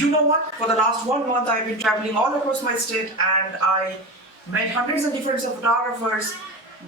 You know what? For the last 1 month, I've been traveling all across my state and I met hundreds of different photographers,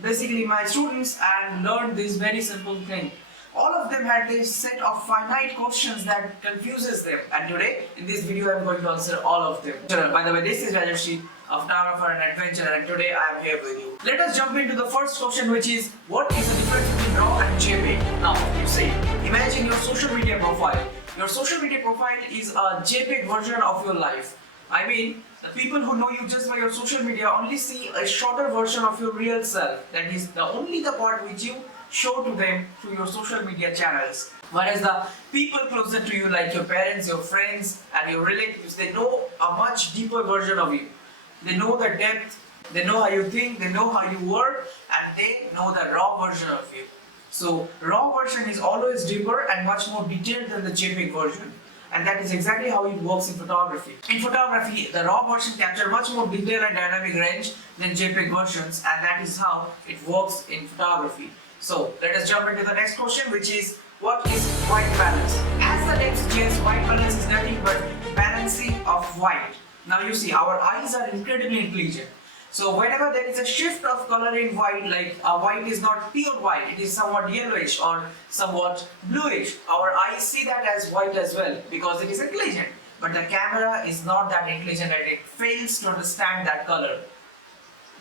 basically my students, and learned this very simple thing. All of them had this set of finite questions that confuses them. And today, in this video, I'm going to answer all of them. By the way, this is Rajashri, a photographer and adventurer, and today I am here with you. Let us jump into the first question, which is, what is the difference between RAW and JPEG? Now, you see, imagine your social media profile. Your social media profile is a JPEG version of your life. I mean, the people who know you just by your social media only see a shorter version of your real self. That is only the part which you show to them through your social media channels. Whereas the people closer to you, like your parents, your friends, and your relatives, they know a much deeper version of you. They know the depth, they know how you think, they know how you work, and they know the raw version of you. So, raw version is always deeper and much more detailed than the JPEG version. And that is exactly how it works in photography. In photography, the raw version captures much more detail and dynamic range than JPEG versions, and that is how it works in photography. So, let us jump into the next question, which is, what is white balance? As the name suggests, white balance is nothing but balancing of white. Now you see, our eyes are incredibly intelligent. So whenever there is a shift of color in white, like white is not pure white, it is somewhat yellowish or somewhat bluish, our eyes see that as white as well because it is intelligent. But the camera is not that intelligent and it fails to understand that color,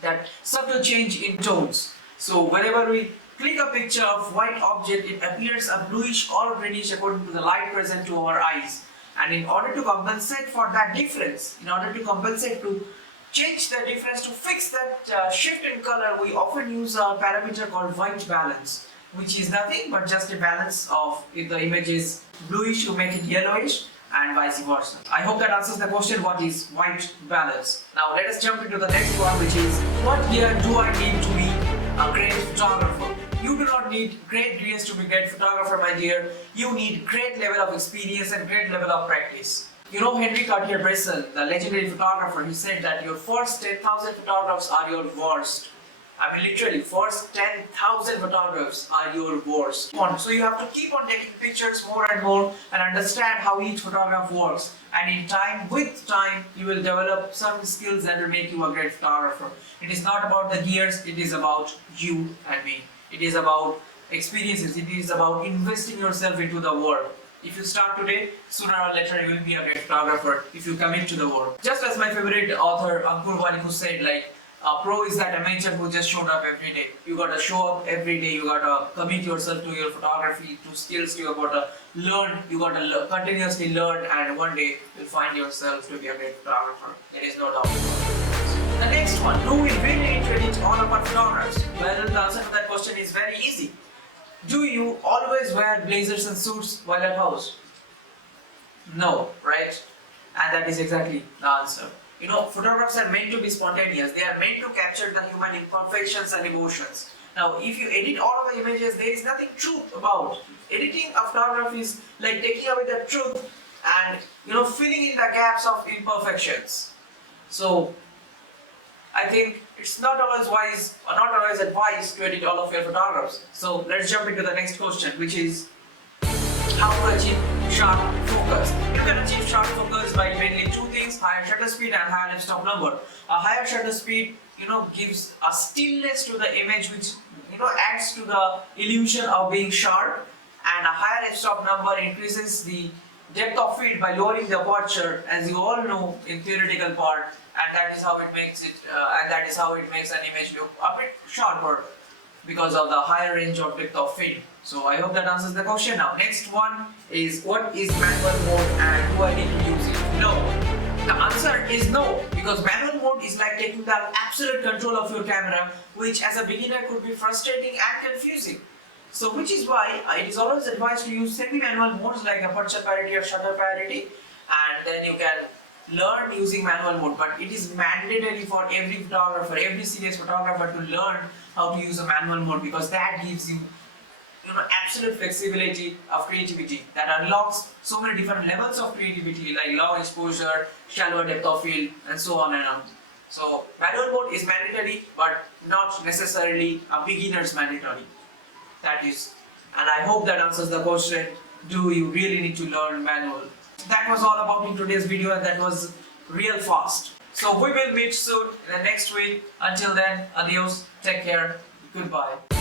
that subtle change in tones. So whenever we click a picture of white object, it appears a bluish or greenish according to the light present to our eyes. And in order to compensate for that difference, in order to compensate to change the difference, to fix that shift in color, we often use a parameter called white balance, which is nothing but just a balance of, if the image is bluish, you make it yellowish, and vice versa. I hope that answers the question, what is white balance. Now let us jump into the next one, which is, what gear do I need to be a great photographer? You do not need great gears to be a great photographer, my dear. You need great level of experience and great level of practice. You know Henry Cartier-Bresson, the legendary photographer, he said that your first 10,000 photographs are your worst. I mean literally, first 10,000 photographs are your worst. So you have to keep on taking pictures more and more and understand how each photograph works. And in time, with time, you will develop some skills that will make you a great photographer. It is not about the gears, it is about you and me. It is about experiences, it is about investing yourself into the world. If you start today, sooner or later you will be a great photographer if you commit to the work. Just as my favorite author Ankur Waliku said, like, a pro is that amateur who just showed up every day. You gotta show up every day, you gotta commit yourself to your photography, to skills, you gotta learn, you gotta continuously learn, and one day you'll find yourself to be a great photographer. There is no doubt about it. The next one, do we really need to edit all of our photographs? Well, the answer to that question is very easy. Do you always wear blazers and suits while at house? No, right? And that is exactly the answer. You know, photographs are meant to be spontaneous. They are meant to capture the human imperfections and emotions. Now, if you edit all of the images, there is nothing truth about. Editing a photograph is like taking away the truth and, you know, filling in the gaps of imperfections. So, I think it's not always wise or not always advised to edit all of your photographs. So let's jump into the next question, which is, how to achieve sharp focus. You can achieve sharp focus by mainly two things: higher shutter speed and higher f-stop number. A higher shutter speed, you know, gives a stillness to the image, which, you know, adds to the illusion of being sharp, and a higher f-stop number increases the depth of field by lowering the aperture, as you all know in theoretical part, and that is how it makes it, an image look a bit sharper because of the higher range of depth of field. So I hope that answers the question. Now, next one is, what is manual mode and do I need to use it? No. The answer is no, because manual mode is like taking the absolute control of your camera, which as a beginner could be frustrating and confusing. So which is why it is always advised to use semi-manual modes like aperture parity or shutter parity, and then you can learn using manual mode. But it is mandatory for every photographer, every serious photographer, to learn how to use a manual mode, because that gives you, you know, absolute flexibility of creativity that unlocks so many different levels of creativity, like long exposure, shallower depth of field, and so on and on. So manual mode is mandatory, but not necessarily a beginner's mandatory. That is, and I hope that answers the question, do you really need to learn manual? That was all about in today's video, and that was real fast. So we will meet soon in the next week. Until then, adios, take care, goodbye.